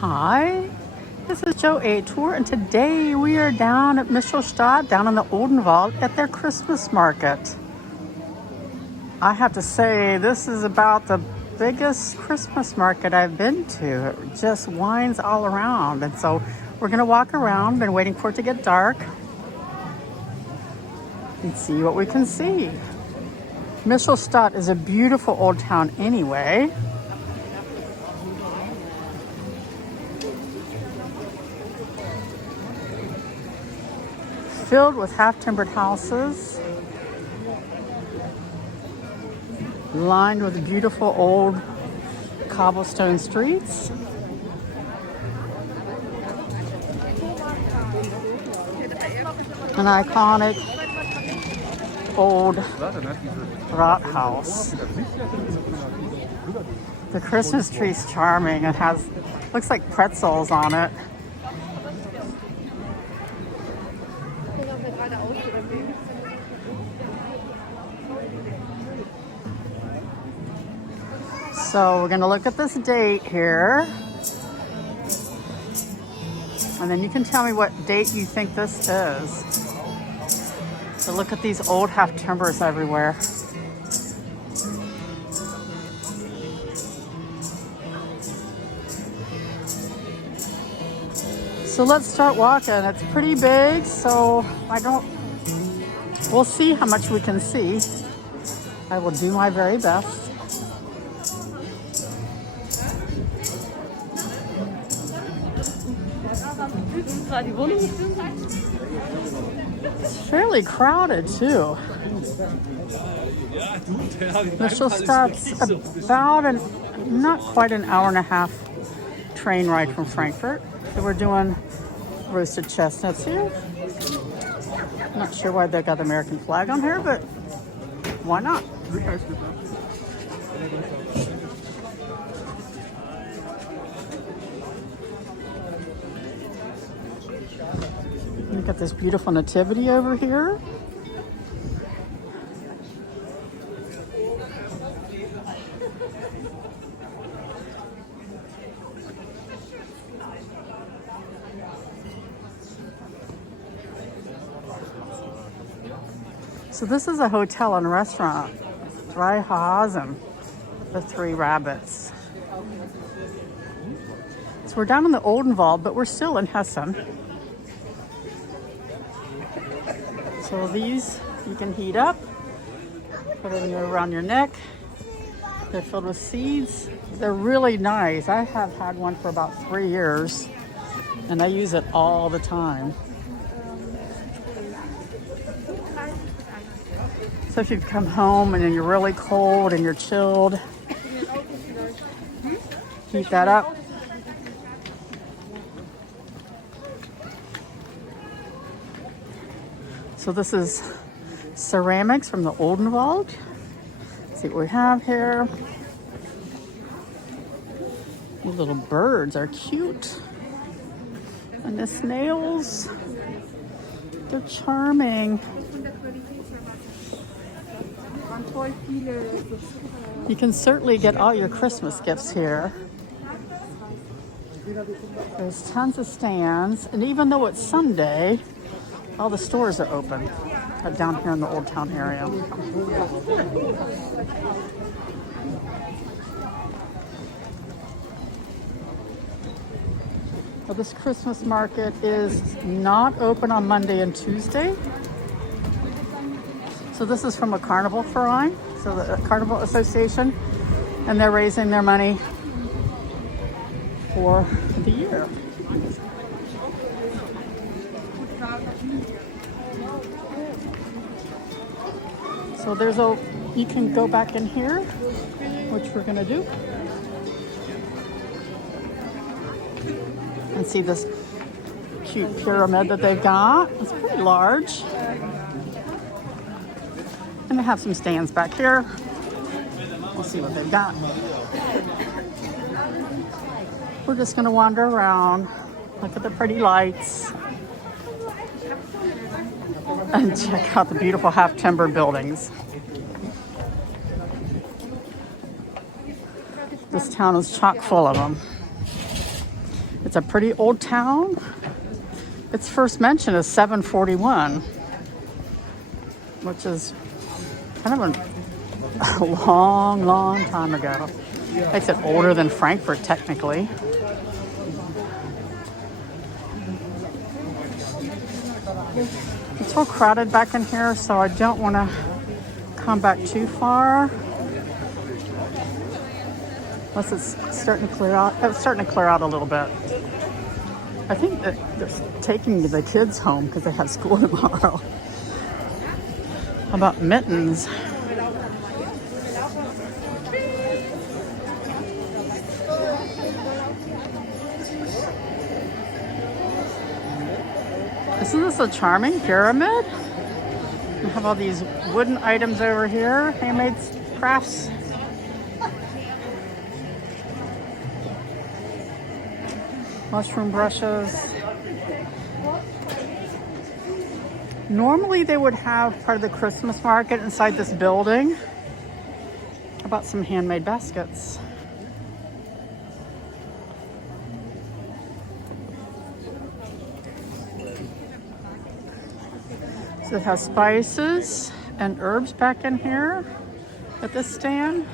Hi, this is Joe A Tour, and today we are down at Michelstadt, down in the Oldenwald, at their Christmas market. I have to say, this is about the biggest Christmas market I've been to. It just winds all around, and so we're gonna walk around. Been waiting for it to get dark and see what we can see. Michelstadt is a beautiful old town anyway. Filled with half-timbered houses, lined with beautiful old cobblestone streets. An iconic old Rathaus. The Christmas tree's charming. It looks like pretzels on it. So we're going to look at this date here, and then you can tell me what date you think this is. So look at these old half timbers everywhere. So let's start walking. It's pretty big, so we'll see how much we can see. I will do my very best. It's fairly crowded too. Michelstadt's about not quite an hour and a half train ride from Frankfurt. So we're doing roasted chestnuts here. I'm not sure why they got the American flag on here, but why not? Look at this beautiful nativity over here. So this is a hotel and restaurant, Rathaus and the Three Rabbits. So we're down in the Oldenwald, but we're still in Hessen. So these you can heat up, put it around your neck. They're filled with seeds. They're really nice. I have had one for about 3 years, and I use it all the time. So if you come home and then you're really cold and you're chilled, heat that up. So this is ceramics from the Oldenwald. Let's see what we have here. These little birds are cute. And the snails, they're charming. You can certainly get all your Christmas gifts here. There's tons of stands, and even though it's Sunday, all the stores are open down here in the Old Town area. Well, this Christmas market is not open on Monday and Tuesday. So this is from a carnival verein, so the Carnival Association, and they're raising their money for the year. So you can go back in here, which we're gonna do, and see this cute pyramid that they've got. It's pretty large. And they have some stands back here. We'll see what they've got. We're just gonna wander around, look at the pretty lights, and check out the beautiful half-timber buildings. This town is chock full of them. It's a pretty old town. Its first mention is 741, which is kind of a long, long time ago. Makes it older than Frankfurt, technically. It's all crowded back in here, so I don't want to come back too far. Unless it's starting to clear out. It's starting to clear out a little bit. I think that they're taking the kids home because they have school tomorrow. How about mittens? Isn't this a charming pyramid? We have all these wooden items over here, handmade crafts. Mushroom brushes. Normally they would have part of the Christmas market inside this building. How about some handmade baskets? So it has spices and herbs back in here at this stand,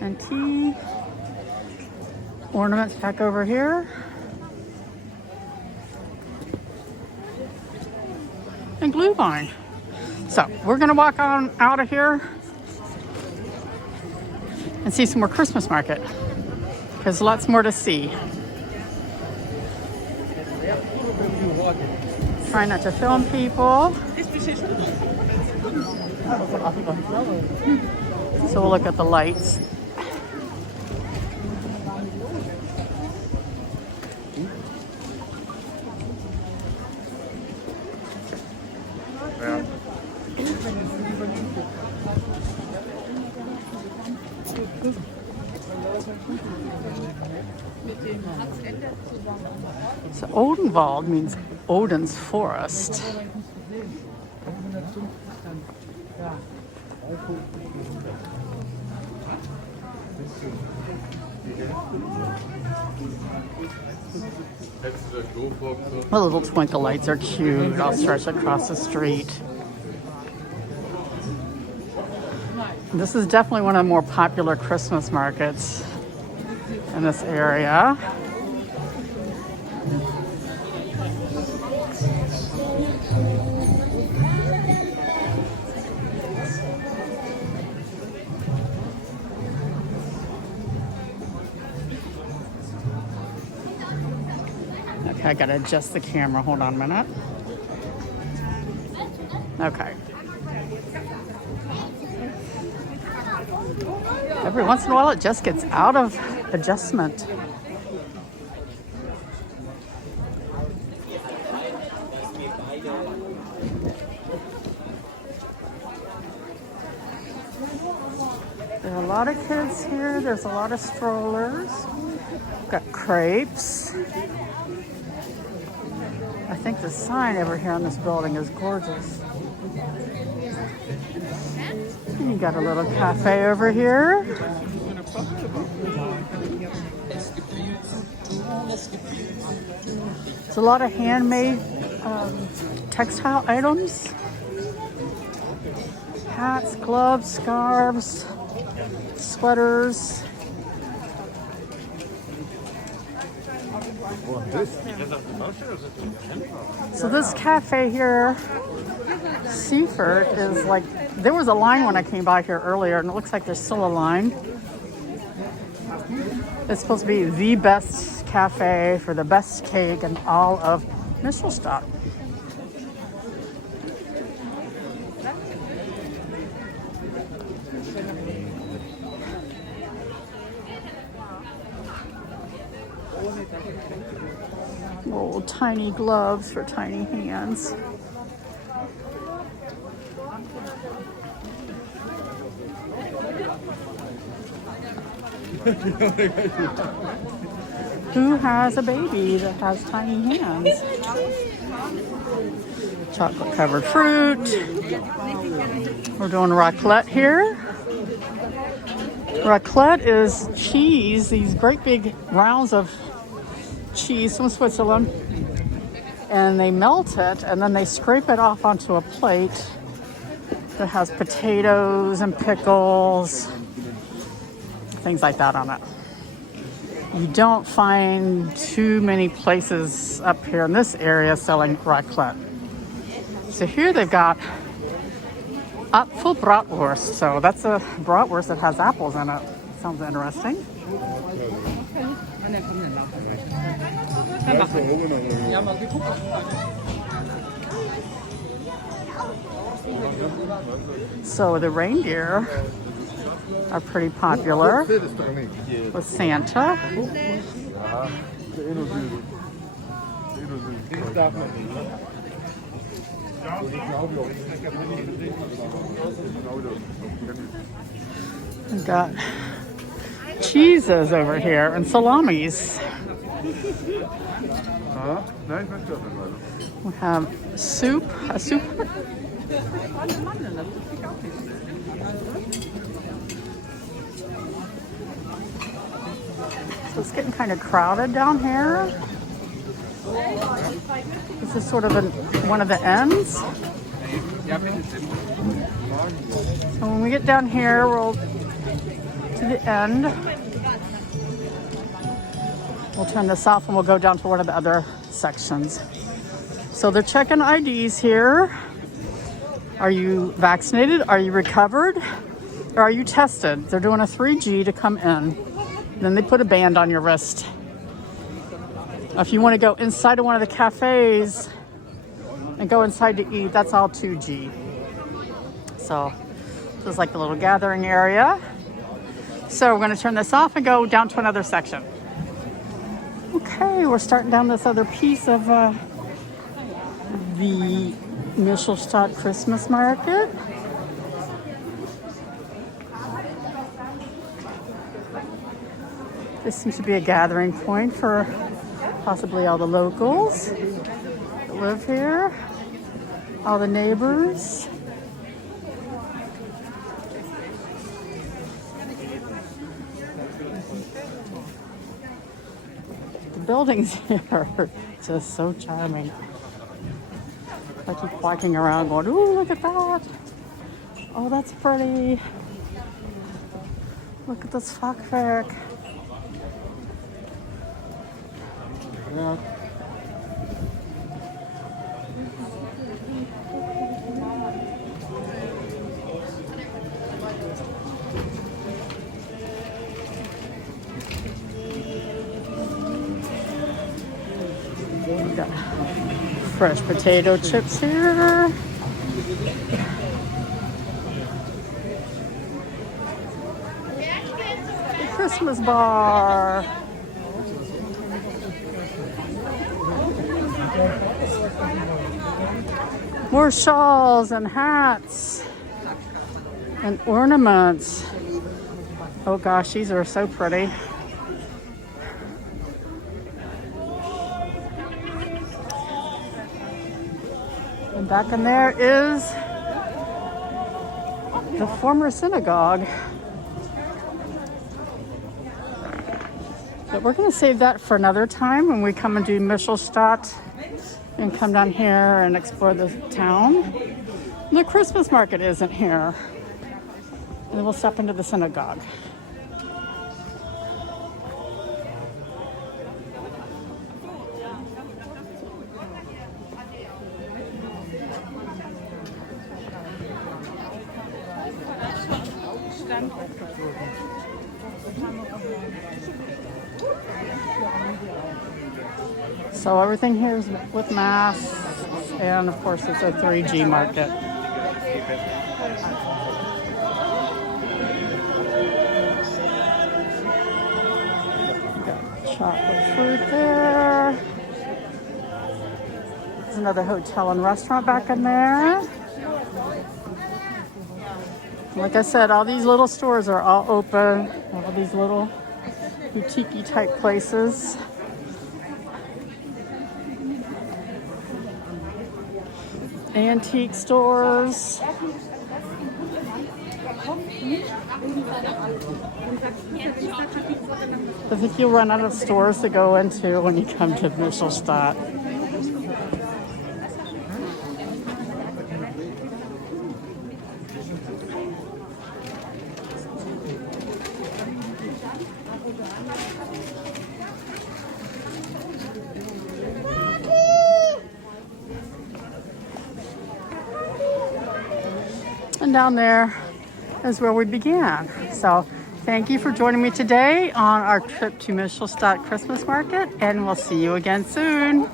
and tea, ornaments back over here, and glue vine. So we're gonna walk on out of here and see some more Christmas market. There's lots more to see. Try not to film people. So we'll look at the lights. So Odenwald means Odin's forest. The little twinkle lights are cute. I'll stretch across the street. This is definitely one of the more popular Christmas markets in this area. Okay, I gotta adjust the camera. Hold on a minute. Okay. Every once in a while it just gets out of adjustment. There are a lot of kids here. There's a lot of strollers. Got crepes. I think the sign over here on this building is gorgeous. And you got a little cafe over here. There's a lot of handmade textile items. Hats, gloves, scarves, sweaters. So this cafe here, Seaford, is like, there was a line when I came by here earlier, and it looks like there's still a line. It's supposed to be the best cafe for the best cake in all of Michelstadt. Little tiny gloves for tiny hands. Who has a baby that has tiny hands? Chocolate covered fruit. We're doing raclette here. Raclette is cheese, these great big rounds of cheese from Switzerland, and they melt it, and then they scrape it off onto a plate that has potatoes and pickles, things like that on it. You don't find too many places up here in this area selling raclette. So here they've got Apfelbratwurst. So that's a bratwurst that has apples in it. Sounds interesting. So the reindeer are pretty popular with Santa. We've got cheeses over here and salamis. We have soup, a soup. So it's getting kind of crowded down here. This is sort of one of the ends. So when we get down here, we'll to the end. We'll turn this off and we'll go down to one of the other sections. So they're checking IDs here. Are you vaccinated? Are you recovered? Or are you tested? They're doing a 3G to come in. Then they put a band on your wrist. If you want to go inside of one of the cafes and go inside to eat, that's all 2G. So this is like the little gathering area. So we're going to turn this off and go down to another section. Okay, we're starting down this other piece of the Michelstadt Christmas market. This seems to be a gathering point for possibly all the locals that live here, all the neighbors. The buildings here are just so charming. I keep walking around going, ooh, look at that. Oh, that's pretty. Look at this Fachwerk. Yeah. We've got fresh potato chips here. The Christmas bar. More shawls and hats and ornaments. Oh gosh, these are so pretty. And back in there is the former synagogue. But we're going to save that for another time when we come and do Michelstadt and come down here and explore the town. The Christmas market isn't here. And then we'll step into the synagogue. So everything here is with masks, and of course it's a 3G market. Got chocolate fruit there. There's another hotel and restaurant back in there. Like I said, all these little stores are all open. All these little boutique-y type places. Antique stores. I think you'll run out of stores to go into when you come to Michelstadt. And down there is where we began. So thank you for joining me today on our trip to Michelstadt Christmas Market, and we'll see you again soon.